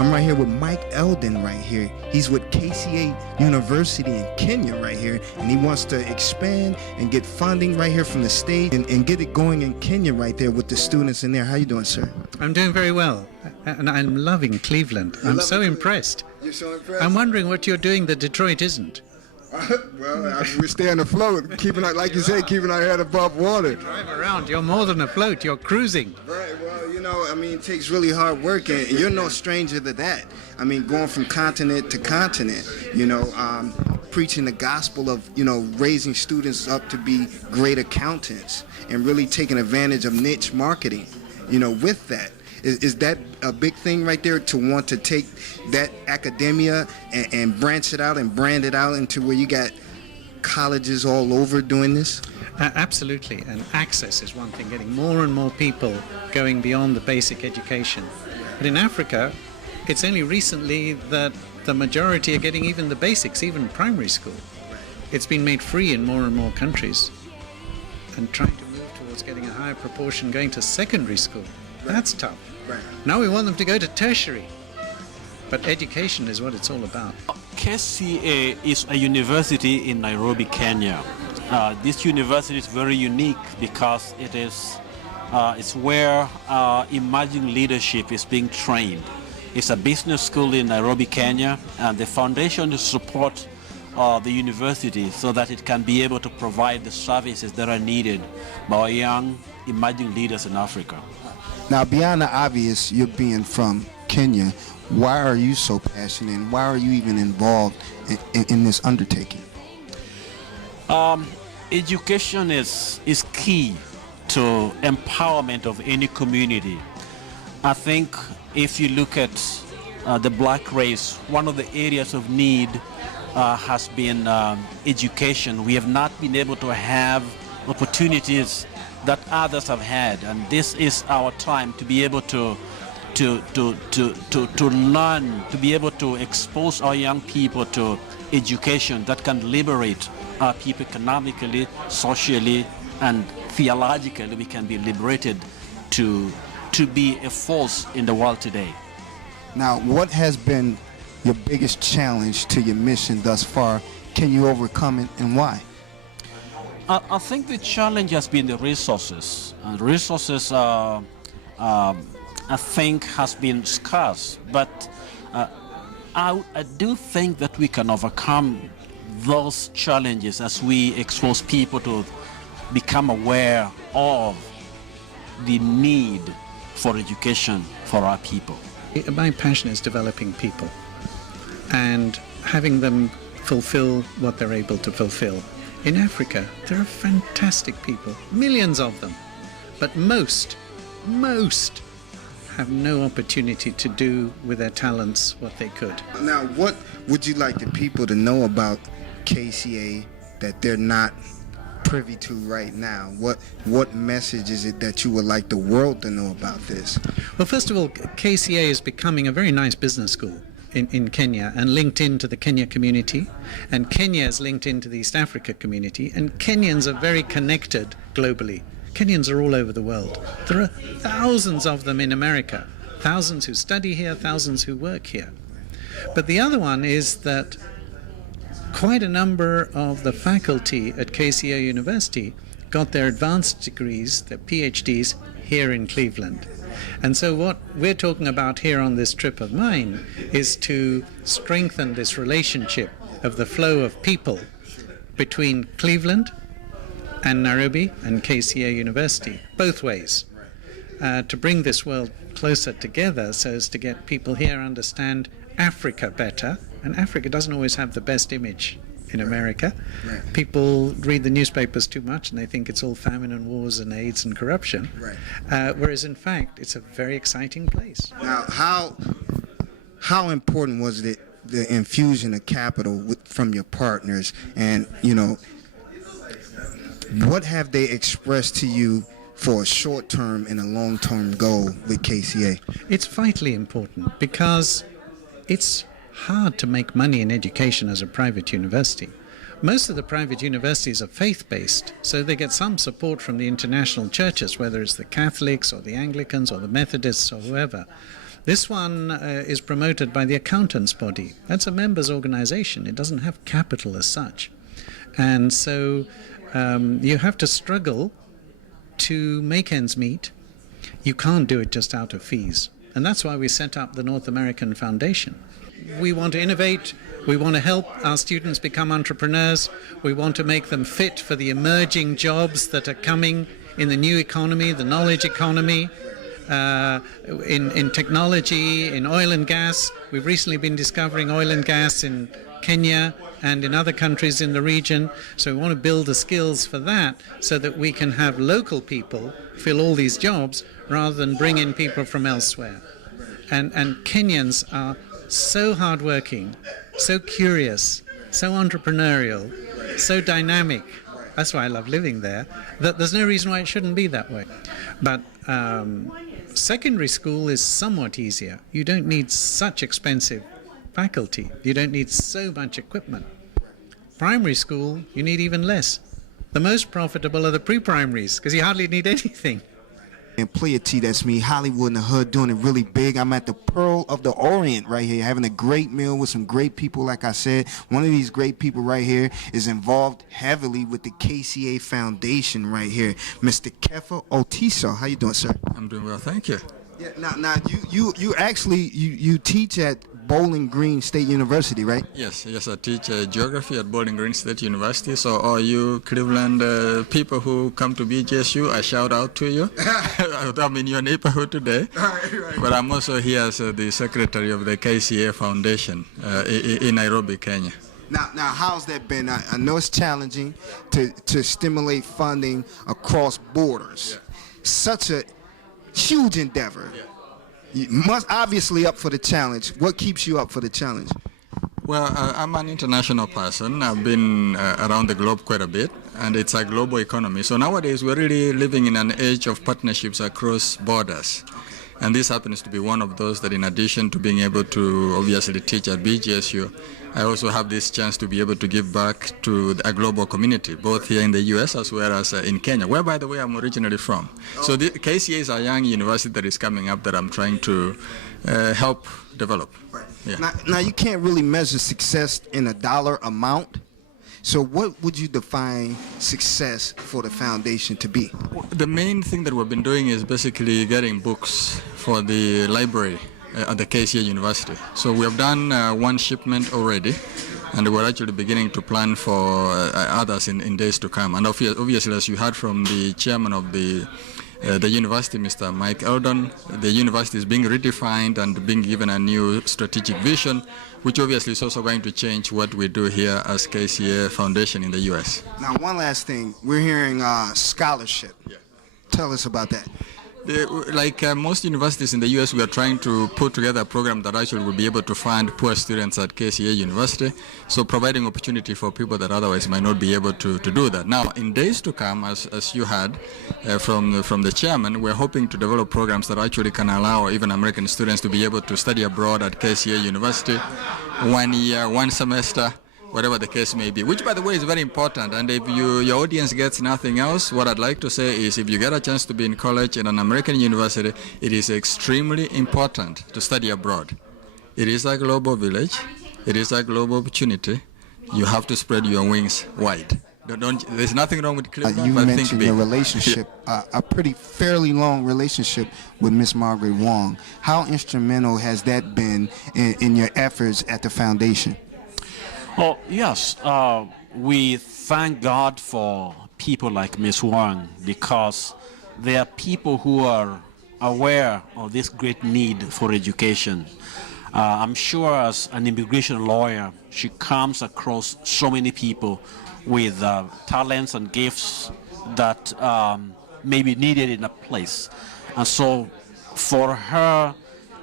I'm right here with Mike Eldon right here. He's with KCA University in Kenya right here, and he wants to expand and get funding right here from the state and get it going in Kenya right there with the students in there. How you doing, sir? I'm doing very well, and I'm loving Cleveland. I'm so impressed. You're so impressed? I'm wondering what you're doing that Detroit isn't. Well, we're staying afloat, keeping our, like you said, keeping our head above water. Drive around, you're more than afloat, you're cruising. Right, well, you know, I mean, it takes really hard work, and you're no stranger to that. I mean, going from continent to continent, you know, preaching the gospel of, you know, raising students up to be great accountants and really taking advantage of niche marketing, you know, with that. Is that a big thing right there, to want to take that academia and branch it out and brand it out into where you got colleges all over doing this? Absolutely, and access is one thing, getting more and more people going beyond the basic education. But in Africa, it's only recently that the majority are getting even the basics, even primary school. It's been made free in more and more countries, and trying to move towards getting a higher proportion going to secondary school. That's tough. Right. Now we want them to go to tertiary. But education is what it's all about. KCA is a university in Nairobi, Kenya. This university is very unique because it is it's where emerging leadership is being trained. It's a business school in Nairobi, Kenya, and the foundation is to support the university so that it can be able to provide the services that are needed by young emerging leaders in Africa. Now, beyond the obvious, you're being from Kenya, why are you so passionate, and why are you even involved in this undertaking? Education is key to empowerment of any community. I think if you look at the black race, one of the areas of need has been education. We have not been able to have opportunities that others have had, and this is our time to be able to learn, to be able to expose our young people to education that can liberate our people economically, socially, and theologically. We can be liberated to be a force in the world today. Now, what has been your biggest challenge to your mission thus far? Can you overcome it, and why? I think the challenge has been the resources. Resources, I think, has been scarce. But I do think that we can overcome those challenges as we expose people to become aware of the need for education for our people. My passion is developing people and having them fulfill what they're able to fulfill. In Africa, there are fantastic people, millions of them, but most have no opportunity to do with their talents what they could. Now, what would you like the people to know about KCA that they're not privy to right now? What message is it that you would like the world to know about this? Well, first of all, KCA is becoming a very nice business school in Kenya, and linked into the Kenya community, and Kenya is linked into the East Africa community, and Kenyans are very connected globally. Kenyans are all over the world. There are thousands of them in America, thousands who study here, thousands who work here. But the other one is that quite a number of the faculty at KCA University got their advanced degrees, their PhDs, here in Cleveland. And so what we're talking about here on this trip of mine is to strengthen this relationship of the flow of people between Cleveland and Nairobi and KCA University, both ways, to bring this world closer together so as to get people here understand Africa better. And Africa doesn't always have the best image in America. Right. People read the newspapers too much and they think it's all famine and wars and AIDS and corruption. Right. Whereas in fact, it's a very exciting place. Now, how important was it, the infusion of capital from your partners, and you know, what have they expressed to you for a short-term and a long-term goal with KCA? It's vitally important because it's hard to make money in education as a private university. Most of the private universities are faith-based, so they get some support from the international churches, whether it's the Catholics or the Anglicans or the Methodists or whoever. This one is promoted by the accountants body. That's a members' organization. It doesn't have capital as such. And so you have to struggle to make ends meet. You can't do it just out of fees. And that's why we set up the North American Foundation. We want to innovate. We want to help our students become entrepreneurs. We want to make them fit for the emerging jobs that are coming in the new economy, the knowledge economy, in technology, in oil and gas. We've recently been discovering oil and gas in Kenya and in other countries in the region. So we want to build the skills for that so that we can have local people fill all these jobs rather than bring in people from elsewhere. And Kenyans are so hardworking, so curious, so entrepreneurial, so dynamic. That's why I love living there, that there's no reason why it shouldn't be that way. But secondary school is somewhat easier. You don't need such expensive faculty. You don't need so much equipment. Primary school, you need even less. The most profitable are the pre-primaries because you hardly need anything. In Playa, that's me, Hollywood in the hood, doing it really big. I'm at the Pearl of the Orient right here, having a great meal with some great people. Like I said, one of these great people right here is involved heavily with the KCA Foundation right here, Mr. Kefa Otiso. How you doing, sir? I'm doing well, thank you. Yeah, now you actually teach at Bowling Green State University, right? Yes, I teach geography at Bowling Green State University. So all you Cleveland people who come to BGSU, I shout out to you. I'm in your neighborhood today. Right. But I'm also here as the secretary of the KCA Foundation in Nairobi, Kenya. Now, how's that been? I know it's challenging to stimulate funding across borders. Yeah. Such a huge endeavor. Yeah. You must obviously up for the challenge. What keeps you up for the challenge? Well, I'm an international person. I've been around the globe quite a bit, and it's a global economy. So nowadays, we're really living in an age of partnerships across borders. And this happens to be one of those that, in addition to being able to obviously teach at BGSU, I also have this chance to be able to give back to a global community, both here in the U.S. as well as in Kenya, where, by the way, I'm originally from. So the KCA is a young university that is coming up that I'm trying to help develop. Right. Yeah. Now, you can't really measure success in a dollar amount. So what would you define success for the foundation to be? The main thing that we've been doing is basically getting books for the library at the KCA University. So we have done one shipment already, and we're actually beginning to plan for others in days to come. And obviously, as you heard from the chairman of the university, Mr. Mike Eldon, the university is being redefined and being given a new strategic vision, which obviously is also going to change what we do here as KCA Foundation in the U.S. Now, one last thing. We're hearing scholarship. Yeah. Tell us about that. Like most universities in the U.S., we are trying to put together a program that actually will be able to fund poor students at KCA University, so providing opportunity for people that otherwise might not be able to do that. Now, in days to come, as you heard from the chairman, we're hoping to develop programs that actually can allow even American students to be able to study abroad at KCA University 1 year, 1 semester, whatever the case may be, which, by the way, is very important. And if your audience gets nothing else, what I'd like to say is if you get a chance to be in college in an American university, it is extremely important to study abroad. It is a global village. It is a global opportunity. You have to spread your wings wide. There's nothing wrong with Cleveland, you but mentioned think big. Your relationship, a pretty fairly long relationship with Miss Margaret Wong. How instrumental has that been in your efforts at the foundation? Oh, yes. We thank God for people like Ms. Wong because they are people who are aware of this great need for education. I'm sure as an immigration lawyer, she comes across so many people with talents and gifts that may be needed in a place. And so for her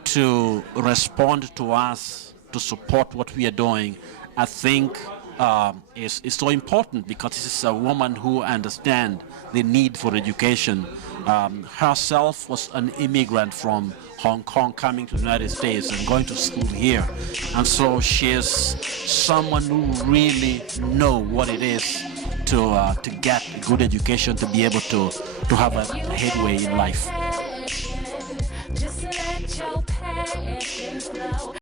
to respond to us, to support what we are doing, I think is so important because this is a woman who understands the need for education. Herself was an immigrant from Hong Kong coming to the United States and going to school here. And so she is someone who really knows what it is to get a good education, to be able to have a headway in life. Just let your